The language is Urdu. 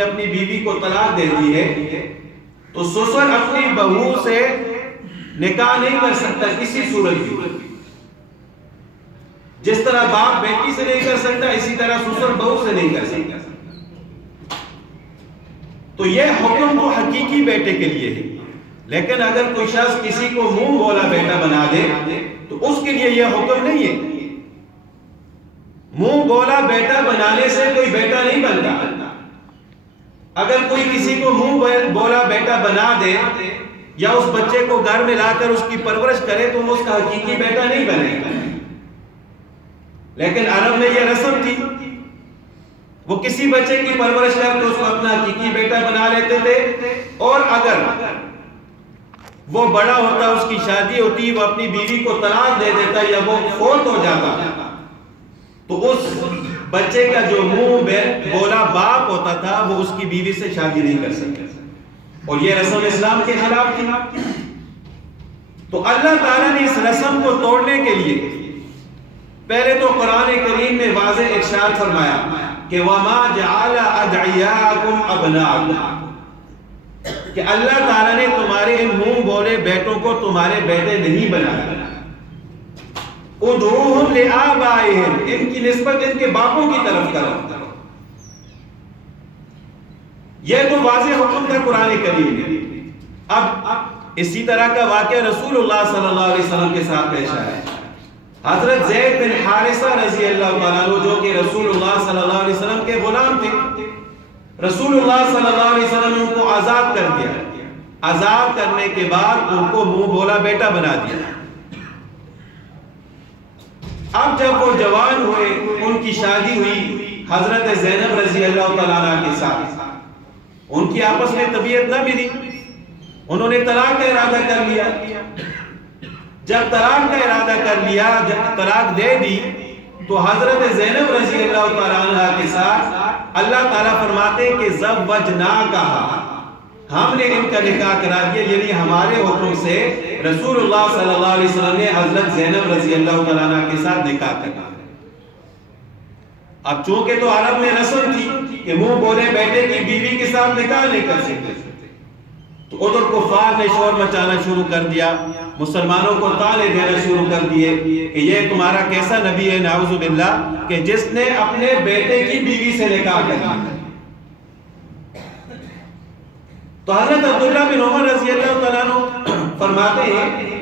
اپنی بیوی کو طلاق دے دی ہے تو سسر اپنی بہو سے نکاح نہیں کر سکتا کسی صورت بھی. جس طرح باپ بیٹی سے نہیں کر سکتا اسی طرح سسر بہو سے نہیں کر سکتا. تو یہ حکم تو حقیقی بیٹے کے لیے ہے، لیکن اگر کوئی شخص کسی کو منہ بولا بیٹا بنا دے تو اس کے لیے یہ حکم نہیں ہے. منہ بولا بیٹا بنانے سے کوئی بیٹا نہیں بنتا. اگر کوئی کسی کو منہ بولا بیٹا بنا دے یا اس بچے کو گھر میں لا کر اس کی پرورش کرے تو وہ اس کا حقیقی بیٹا نہیں بنے گا. لیکن عرب میں یہ رسم تھی، وہ کسی بچے کی پرورش کر تو اس کو اپنا حقیقی بیٹا بنا لیتے تھے، اور اگر وہ بڑا ہوتا اس کی شادی ہوتی وہ اپنی بیوی کو طلاق دے دیتا یا وہ فوت ہو جاتا تو اس بچے کا جو منہ بولا باپ ہوتا تھا وہ اس کی بیوی سے شادی نہیں کر سکتا، اور یہ رسم اسلام کے خلاف تھی. تو اللہ تعالیٰ نے اس رسم کو توڑنے کے لیے پہلے تو قرآن کریم میں واضح ارشاد فرمایا کہ وَمَا جَعَلَ أَدْعِيَاءَكُمْ أَبْنَاءَكُمْ، کہ اللہ تعالیٰ نے تمہارے ان منہ بولے بیٹوں کو تمہارے بیٹے نہیں بنایا. ادعوہم لآبائہم، ان کی نسبت ان کے باپوں کی طرف کرو. یہ تو واضح حکم تھا قرآن کریم میں. اب اسی طرح کا واقعہ رسول اللہ صلی اللہ علیہ وسلم کے ساتھ پیش آیا. حضرت زید بن حارثہ رضی اللہ تعالیٰ عنہ جو کہ رسول اللہ صلی اللہ علیہ وسلم کے غلام تھے، رسول اللہ صلی اللہ علیہ وسلم نے ان کو آزاد کر دیا. آزاد کرنے کے بعد ان کو منہ بولا بیٹا بنا دیا. اب جب وہ جوان ہوئے ان کی شادی ہوئی حضرت زینب رضی اللہ تعالیٰ عنہ کے ساتھ. ان کی آپس میں طبیعت نہ ملی، انہوں نے طلاق کا ارادہ کر لیا. جب طلاق کا ارادہ کر لیا، جب طلاق دے دی تو حضرت زینب رضی اللہ تعالیٰ عنہ کے ساتھ اللہ تعالیٰ فرماتے کہ زوجناکہا، ہم نے ان کا نکاح کرا دیا، یعنی ہمارے حکم سے رسول اللہ صلی اللہ علیہ وسلم نے حضرت زینب رضی اللہ تعالیٰ عنہ کے ساتھ نکاح کرا. اب چونکہ تو عرب میں رسم تھی کہ منہ بولے بیٹے کی بیوی کے ساتھ نکاح نہیں کر سکتے، تو ادھر کفار نے شور مچانا شروع کر دیا، مسلمانوں کو طعنے دینا شروع کر دیے کہ یہ تمہارا کیسا نبی ہے نعوذ باللہ کہ جس نے اپنے بیٹے کی بیوی سے نکاح کیا. تو حضرت عبداللہ بن عمر رضی اللہ تعالیٰ عنہ فرماتے ہیں